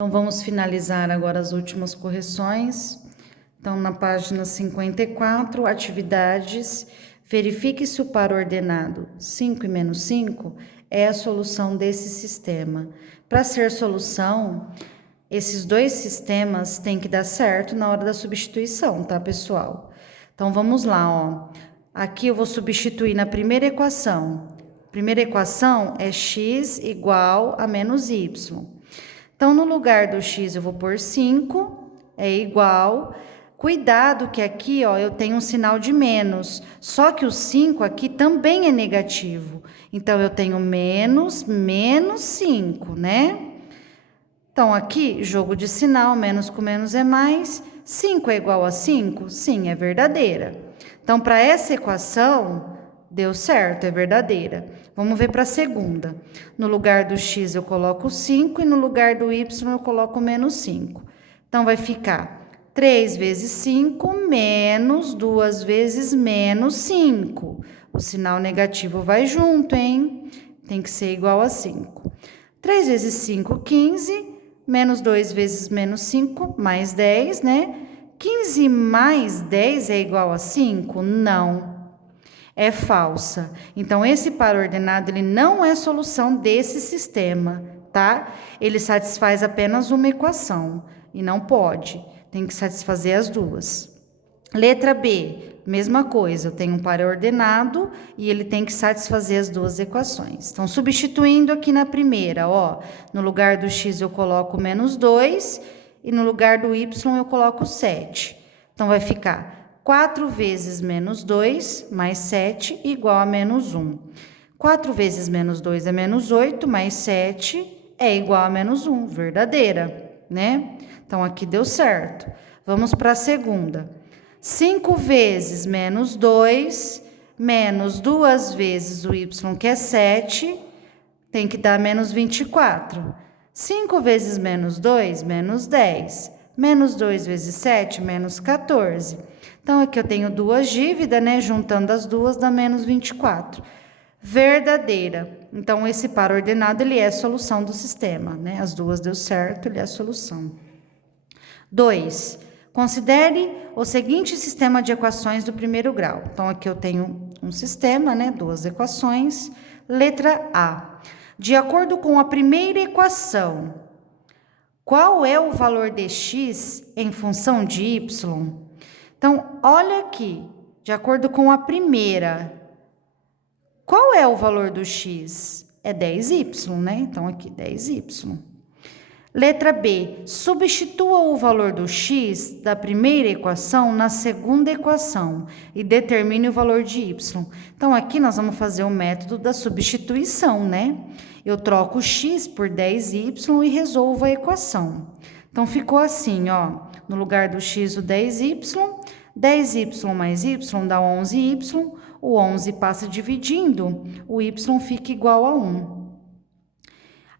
Então, vamos finalizar agora as últimas correções. Então, na página 54, atividades, verifique se o par ordenado 5 e menos 5 é a solução desse sistema. Para ser solução, esses dois sistemas têm que dar certo na hora da substituição, tá, pessoal? Então, vamos lá, ó. Aqui eu vou substituir na primeira equação. Primeira equação é x igual a menos y. Então, no lugar do x, eu vou pôr 5, é igual. Cuidado que aqui, ó, eu tenho um sinal de menos. Só que o 5 aqui também é negativo. Então, eu tenho menos 5, né? Então, aqui, jogo de sinal, menos com menos é mais. 5 é igual a 5? Sim, é verdadeira. Então, para essa equação, deu certo, é verdadeira. Vamos ver para a segunda. No lugar do x eu coloco 5 e no lugar do y eu coloco menos 5. Então, vai ficar 3 vezes 5 menos 2 vezes menos 5. O sinal negativo vai junto, hein? Tem que ser igual a 5. 3 vezes 5, 15. Menos 2 vezes menos 5, mais 10, né? 15 mais 10 é igual a 5? Não. É falsa. Então, esse par ordenado, ele não é solução desse sistema, tá? Ele satisfaz apenas uma equação e não pode. Tem que satisfazer as duas. Letra B, mesma coisa. Eu tenho um par ordenado e ele tem que satisfazer as duas equações. Então, substituindo aqui na primeira, ó, no lugar do x eu coloco menos 2 e no lugar do y eu coloco 7. Então, vai ficar 4 vezes menos 2 mais 7 igual a menos 1. 4 vezes menos 2 é menos 8, mais 7 é igual a menos 1, verdadeira, né? Então, aqui deu certo. Vamos para a segunda. 5 vezes menos 2, menos 2 vezes o y, que é 7, tem que dar menos 24. 5 vezes menos 2, menos 10. Menos 2 vezes 7, menos 14. Então, aqui eu tenho duas dívidas, né? Juntando as duas, dá menos 24. Verdadeira. Então, esse par ordenado, ele é a solução do sistema, né? As duas deu certo, ele é a solução. 2. Considere o seguinte sistema de equações do primeiro grau. Então, aqui eu tenho um sistema, né? Duas equações. Letra A. De acordo com a primeira equação, qual é o valor de x em função de y? Então, olha aqui, de acordo com a primeira, qual é o valor do x? É 10y, né? Então, aqui, 10y. Letra B, substitua o valor do x da primeira equação na segunda equação e determine o valor de y. Então, aqui nós vamos fazer o método da substituição, né? Eu troco o x por 10y e resolvo a equação. Então, ficou assim, ó, no lugar do x o 10y, 10y mais y dá 11y, o 11 passa dividindo, o y fica igual a 1.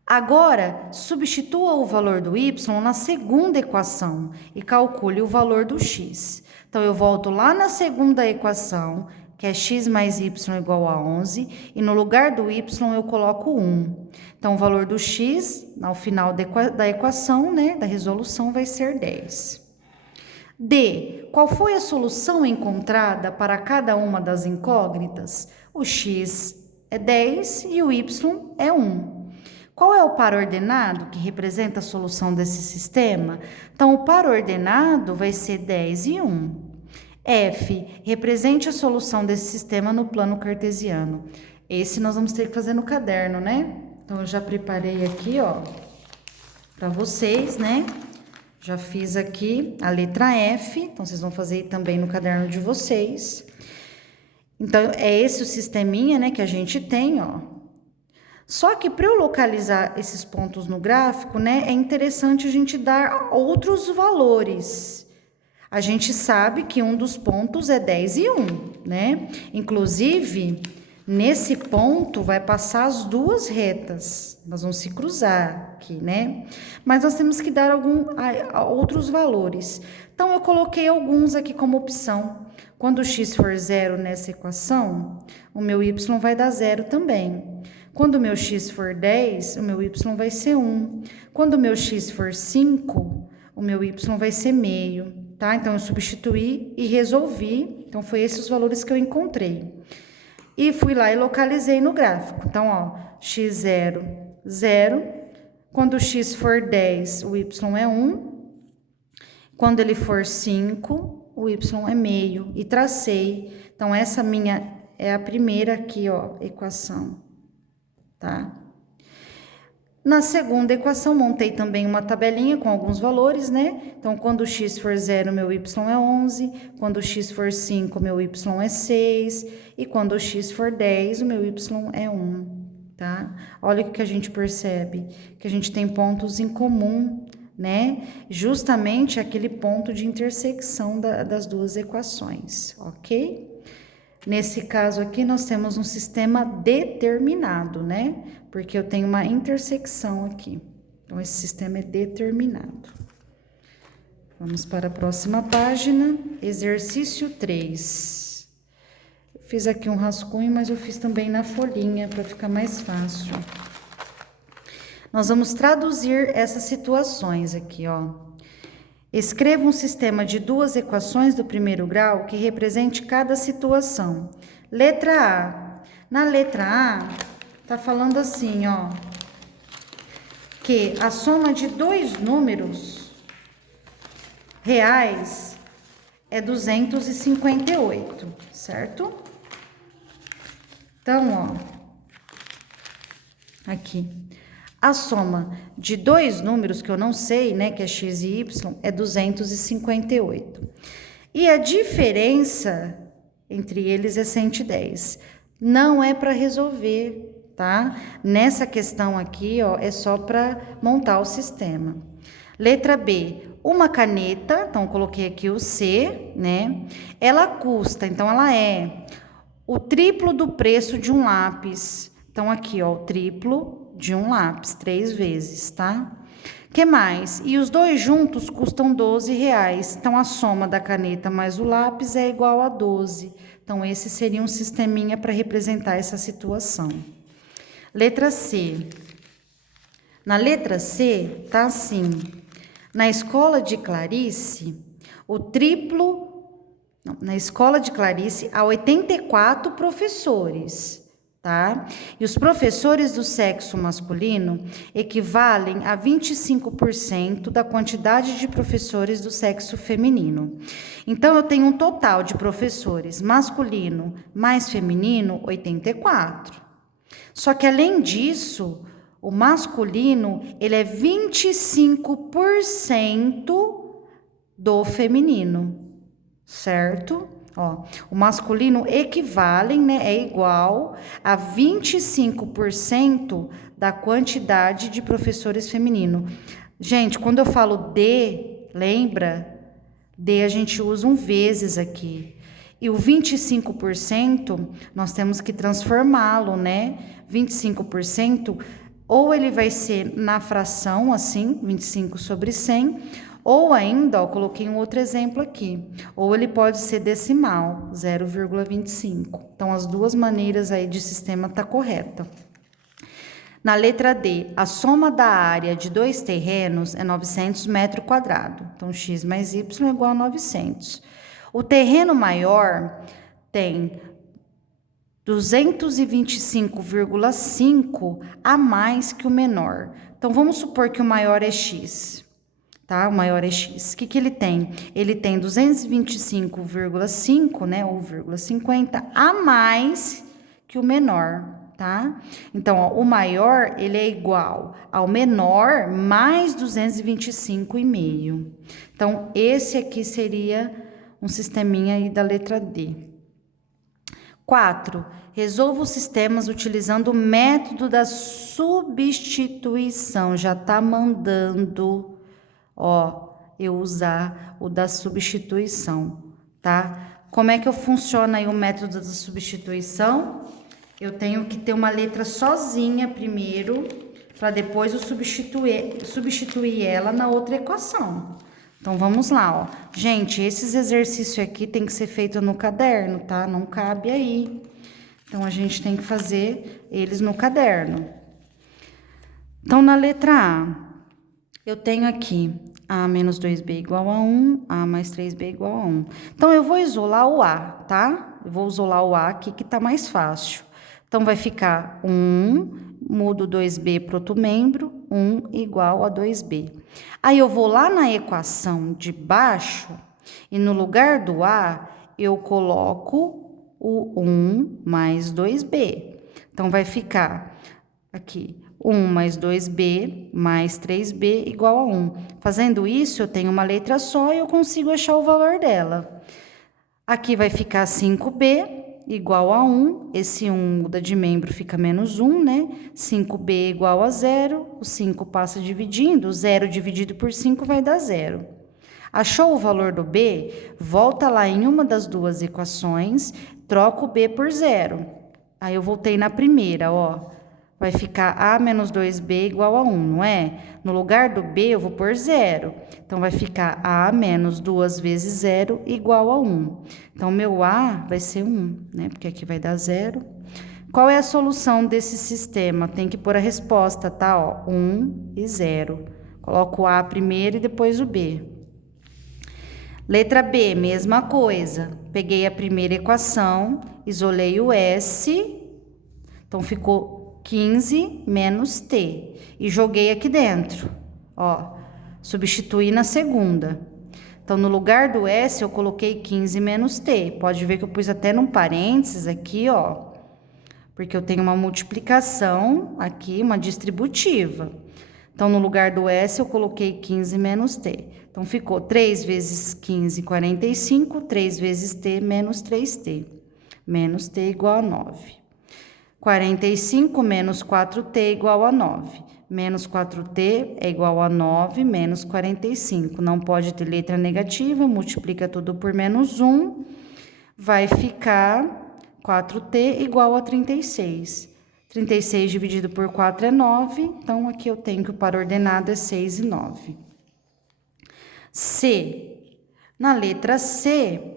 Agora, substitua o valor do y na segunda equação e calcule o valor do x. Então, eu volto lá na segunda equação, que é x mais y igual a 11, e no lugar do y eu coloco 1. Então, o valor do x, ao final da equação, né, da resolução, vai ser 10. D. Qual foi a solução encontrada para cada uma das incógnitas? O x é 10 e o y é 1. Qual é o par ordenado que representa a solução desse sistema? Então, o par ordenado vai ser 10 e 1. F. Represente a solução desse sistema no plano cartesiano. Esse nós vamos ter que fazer no caderno, né? Então, eu já preparei aqui, ó, para vocês, né? Já fiz aqui a letra F, então vocês vão fazer também no caderno de vocês. Então, é esse o sisteminha, né, que a gente tem, ó. Só que para eu localizar esses pontos no gráfico, né, é interessante a gente dar outros valores. A gente sabe que um dos pontos é 10 e 1, né? Inclusive, nesse ponto vai passar as duas retas, elas vão se cruzar aqui, né? Mas nós temos que dar outros valores. Então, eu coloquei alguns aqui como opção. Quando o x for 0 nessa equação, o meu y vai dar 0 também. Quando o meu x for 10, o meu y vai ser 1. Quando o meu x for 5, o meu y vai ser meio, tá? Então, eu substituí e resolvi. Então, foi esses os valores que eu encontrei. E fui lá e localizei no gráfico. Então, ó, x0, 0. Quando o x for 10, o y é 1. Quando ele for 5, o y é meio. E tracei. Então, essa minha é a primeira aqui, ó, equação, tá? Na segunda equação, montei também uma tabelinha com alguns valores, né? Então, quando o x for 0, meu y é 11. Quando o x for 5, meu y é 6. E quando o x for 10, o meu y é 1, tá? Olha o que a gente percebe, que a gente tem pontos em comum, né? Justamente aquele ponto de intersecção das duas equações, ok? Nesse caso aqui, nós temos um sistema determinado, né? Porque eu tenho uma intersecção aqui. Então, esse sistema é determinado. Vamos para a próxima página. Exercício 3. Eu fiz aqui um rascunho, mas eu fiz também na folhinha, para ficar mais fácil. Nós vamos traduzir essas situações aqui, ó. Escreva um sistema de duas equações do primeiro grau que represente cada situação. Letra A. Na letra A, tá falando assim, ó, que a soma de dois números reais é 258, certo? Então, ó, aqui. A soma de dois números que eu não sei, né, que é x e y, é 258. E a diferença entre eles é 110. Não é para resolver, tá? Nessa questão aqui, ó, é só para montar o sistema. Letra B, uma caneta, então coloquei aqui o C, né? Ela custa, então ela é o triplo do preço de um lápis. Então aqui, ó, o triplo de um lápis, 3 vezes, tá? Que mais? E os dois juntos custam R$12. Então, a soma da caneta mais o lápis é igual a 12. Então, esse seria um sisteminha para representar essa situação. Letra C. Na letra C, tá assim. Na escola de Clarice, o triplo... Não, na escola de Clarice, há 84 professores. Tá? E os professores do sexo masculino equivalem a 25% da quantidade de professores do sexo feminino. Então, eu tenho um total de professores masculino mais feminino, 84. Só que, além disso, o masculino, ele é 25% do feminino, certo? Ó, o masculino equivale, né, é igual a 25% da quantidade de professores femininos. Gente, quando eu falo de, lembra? De a gente usa um vezes aqui. E o 25%, nós temos que transformá-lo, né? 25%, ou ele vai ser na fração, assim, 25 sobre 100, ou ainda, ó, coloquei um outro exemplo aqui, ou ele pode ser decimal, 0,25. Então, as duas maneiras aí de sistema tá correta. Na letra D, a soma da área de dois terrenos é 900 metros quadrados. Então, x mais y é igual a 900. O terreno maior tem 225,5 a mais que o menor. Então, vamos supor que o maior é x. Tá? O maior é x. O que ele tem? Ele tem 225,5, né, ou 0,50 a mais que o menor, tá? Então, ó, o maior, ele é igual ao menor mais 225,5. Então, esse aqui seria um sisteminha aí da letra D. 4. Resolva os sistemas utilizando o método da substituição. Já tá mandando... Ó, eu usar o da substituição, tá? Como é que funciona aí o método da substituição? Eu tenho que ter uma letra sozinha primeiro, para depois eu substituir ela na outra equação. Então, vamos lá, ó. Gente, esses exercícios aqui tem que ser feito no caderno, tá? Não cabe aí Então, a gente tem que fazer eles no caderno. Então, na letra A, eu tenho aqui A menos 2B igual a 1, A mais 3B igual a 1. Então, eu vou isolar o A, tá? Eu vou isolar o A aqui, que tá mais fácil. Então, vai ficar 1, mudo 2B para outro membro, 1 igual a 2B. Aí, eu vou lá na equação de baixo e no lugar do A, eu coloco o 1 mais 2B. Então, vai ficar aqui 1 mais 2B mais 3B igual a 1. Fazendo isso, eu tenho uma letra só e eu consigo achar o valor dela. Aqui vai ficar 5B igual a 1. Esse 1 muda de membro, fica menos 1, né? 5B igual a 0. O 5 passa dividindo. 0 dividido por 5 vai dar 0. Achou o valor do B? Volta lá em uma das duas equações, troca o B por 0. Aí eu voltei na primeira, ó. Vai ficar A menos 2B igual a 1, não é? No lugar do B, eu vou pôr 0. Então, vai ficar A menos 2 vezes 0 igual a 1. Então, meu A vai ser 1, né? Porque aqui vai dar 0. Qual é a solução desse sistema? Tem que pôr a resposta, tá? Ó, 1 e 0. Coloco o A primeiro e depois o B. Letra B, mesma coisa. Peguei a primeira equação, isolei o S. Então, ficou 15 menos T. E joguei aqui dentro, ó. Substituí na segunda. Então, no lugar do S, eu coloquei 15 menos T. Pode ver que eu pus até num parênteses aqui, ó. Porque eu tenho uma multiplicação aqui, uma distributiva. Então, no lugar do S, eu coloquei 15 menos T. Então, ficou 3 vezes 15, 45. 3 vezes T menos 3T. Menos T igual a 9. 45 menos 4T igual a 9. Menos 4T é igual a 9 menos 45. Não pode ter letra negativa, multiplica tudo por menos 1. Vai ficar 4T igual a 36. 36 dividido por 4 é 9. Então, aqui eu tenho que o par ordenado é 6 e 9. C. Na letra C,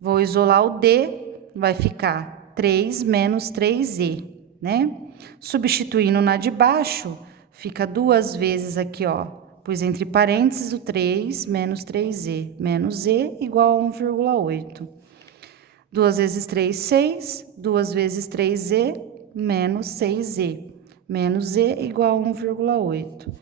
vou isolar o D, vai ficar 3 menos 3E, né? Substituindo na de baixo, fica 2 vezes aqui, ó. Pus entre parênteses o 3 menos 3E. Menos E igual a 1,8. 2 vezes 3, 6. 2 vezes 3E menos 6E. Menos E igual a 1,8.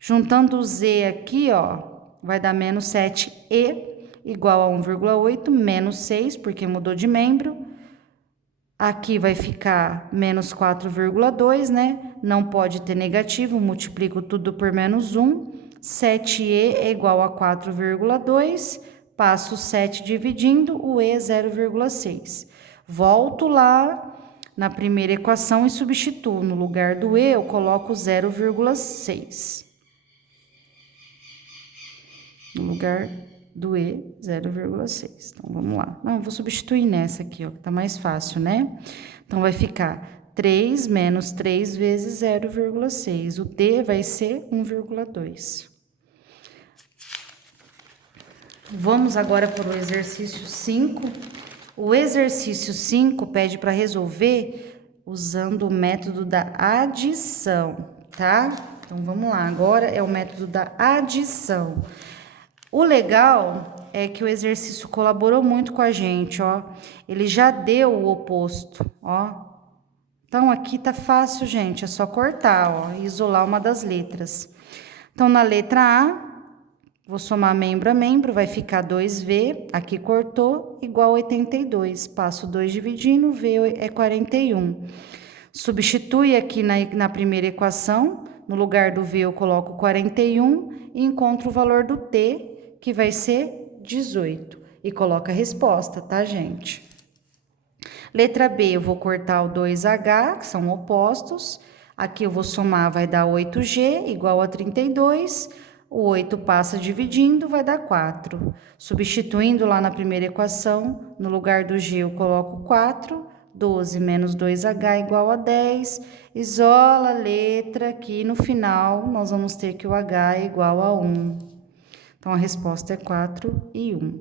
Juntando o Z aqui, ó, vai dar menos 7E igual a 1,8 menos 6, porque mudou de membro. Aqui vai ficar menos 4,2, né? Não pode ter negativo, multiplico tudo por menos 1. 7E é igual a 4,2. Passo 7 dividindo, o E é 0,6. Volto lá na primeira equação e substituo. No lugar do E, eu coloco 0,6. No lugar do E, 0,6. Então, vamos lá. Não, eu vou substituir nessa aqui, ó, que tá mais fácil, né? Então, vai ficar 3 menos 3 vezes 0,6. O D vai ser 1,2. Vamos agora para o exercício 5. O exercício 5 pede para resolver usando o método da adição, tá? Então, vamos lá. Agora é o método da adição. O legal é que o exercício colaborou muito com a gente, ó. Ele já deu o oposto, ó. Então, aqui tá fácil, gente. É só cortar, ó, e isolar uma das letras. Então, na letra A, vou somar membro a membro, vai ficar 2V, aqui cortou, igual a 82. Passo 2 dividindo, V é 41. Substitui aqui na primeira equação, no lugar do V eu coloco 41 e encontro o valor do T, que vai ser 18. E coloca a resposta, tá, gente? Letra B, eu vou cortar o 2H, que são opostos. Aqui eu vou somar, vai dar 8G igual a 32. O 8 passa dividindo, vai dar 4. Substituindo lá na primeira equação, no lugar do G eu coloco 4. 12 menos 2H igual a 10. Isola a letra aqui no final, nós vamos ter que o H é igual a 1. Então, a resposta é 4 e 1.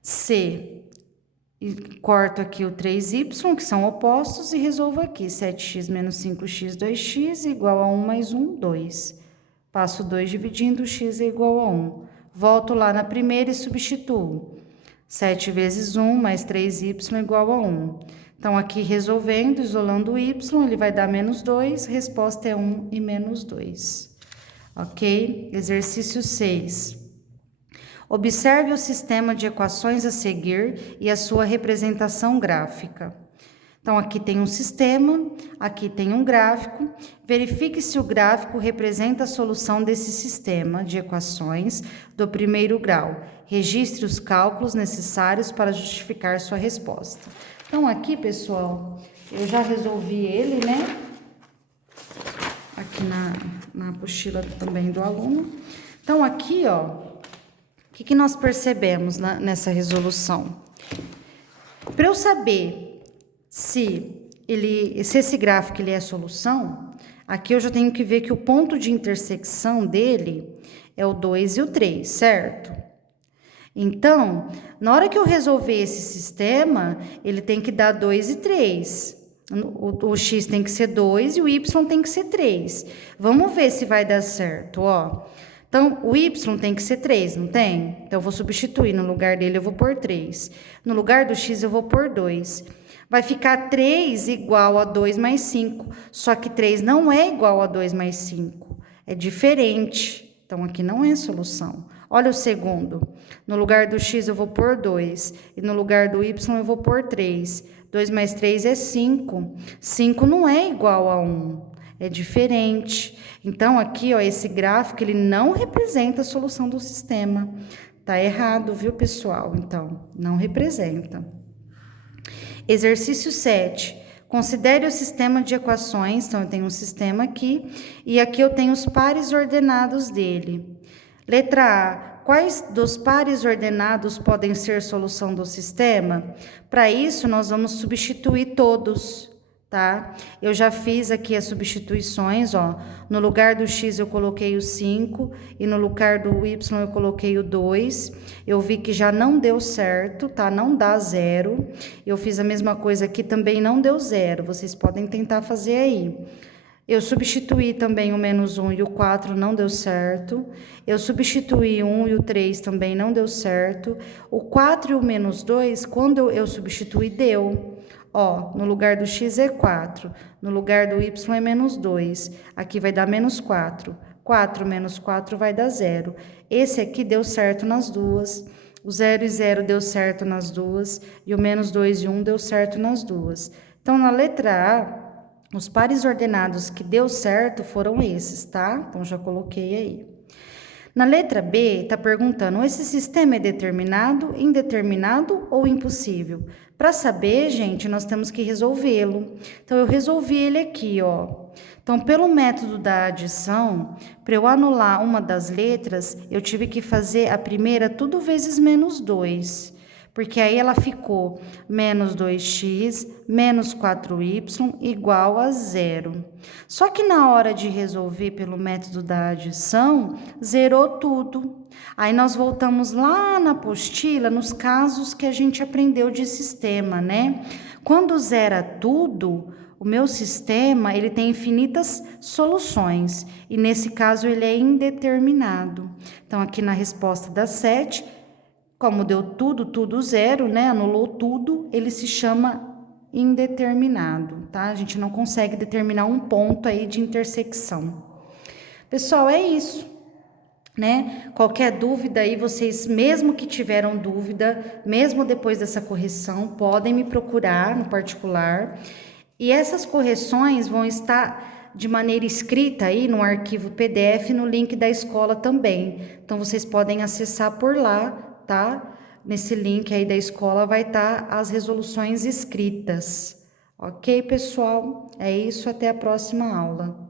C. E corto aqui o 3y, que são opostos, e resolvo aqui. 7x menos 5x, 2x, igual a 1 mais 1, 2. Passo 2 dividindo, x é igual a 1. Volto lá na primeira e substituo. 7 vezes 1 mais 3y igual a 1. Então, aqui resolvendo, isolando o y, ele vai dar menos 2, resposta é 1 e menos 2. Ok? Exercício 6. Observe o sistema de equações a seguir e a sua representação gráfica. Então, aqui tem um sistema, aqui tem um gráfico. Verifique se o gráfico representa a solução desse sistema de equações do primeiro grau. Registre os cálculos necessários para justificar sua resposta. Então, aqui, pessoal, eu já resolvi ele, né? Aqui na apostila também do aluno. Então, aqui, ó, o que nós percebemos nessa resolução? Para eu saber se esse gráfico ele é solução, aqui eu já tenho que ver que o ponto de intersecção dele é o 2 e o 3, certo? Então, na hora que eu resolver esse sistema, ele tem que dar 2 e 3. O x tem que ser 2 e o y tem que ser 3. Vamos ver se vai dar certo, ó. Então, o y tem que ser 3, não tem? Então, eu vou substituir. No lugar dele, eu vou pôr 3. No lugar do x, eu vou pôr 2. Vai ficar 3 igual a 2 mais 5. Só que 3 não é igual a 2 mais 5. É diferente. Então, aqui não é solução. Olha o segundo. No lugar do x, eu vou pôr 2. E no lugar do y, eu vou pôr 3. 2 mais 3 é 5. 5 não é igual a 1. É diferente. Então, aqui, ó, esse gráfico, ele não representa a solução do sistema. Tá errado, viu, pessoal? Então, não representa. Exercício 7. Considere o sistema de equações. Então, eu tenho um sistema aqui. E aqui eu tenho os pares ordenados dele. Letra A. Quais dos pares ordenados podem ser solução do sistema? Para isso, nós vamos substituir todos, tá? Eu já fiz aqui as substituições, ó. No lugar do x eu coloquei o 5 e no lugar do y eu coloquei o 2. Eu vi que já não deu certo, tá? Não dá 0. Eu fiz a mesma coisa aqui, também não deu 0. Vocês podem tentar fazer aí. Eu substituí também o menos 1 e o 4, não deu certo. Eu substituí o 1 e o 3, também não deu certo. O 4 e o menos 2, quando eu substituí, deu. Ó, no lugar do x é 4, no lugar do y é menos 2. Aqui vai dar menos 4. 4 menos 4 vai dar 0. Esse aqui deu certo nas duas. O 0 e 0 deu certo nas duas. E o menos 2 e 1 deu certo nas duas. Então, na letra A, os pares ordenados que deu certo foram esses, tá? Então, já coloquei aí. Na letra B, está perguntando, esse sistema é determinado, indeterminado ou impossível? Para saber, gente, nós temos que resolvê-lo. Então, eu resolvi ele aqui, ó. Então, pelo método da adição, para eu anular uma das letras, eu tive que fazer a primeira tudo vezes menos 2. Porque aí ela ficou menos 2x, menos 4y, igual a 0. Só que na hora de resolver pelo método da adição, zerou tudo. Aí nós voltamos lá na apostila, nos casos que a gente aprendeu de sistema, né? Quando zera tudo, o meu sistema, ele tem infinitas soluções. E nesse caso, ele é indeterminado. Então, aqui na resposta da 7... como deu tudo zero, né? Anulou tudo, ele se chama indeterminado, tá? A gente não consegue determinar um ponto aí de intersecção. Pessoal, é isso, né? Qualquer dúvida aí, vocês, mesmo que tiveram dúvida, mesmo depois dessa correção, podem me procurar no particular. E essas correções vão estar de maneira escrita aí no arquivo PDF, no link da escola também. Então, vocês podem acessar por lá, tá? Nesse link aí da escola vai estar as resoluções escritas. Ok, pessoal? É isso, até a próxima aula.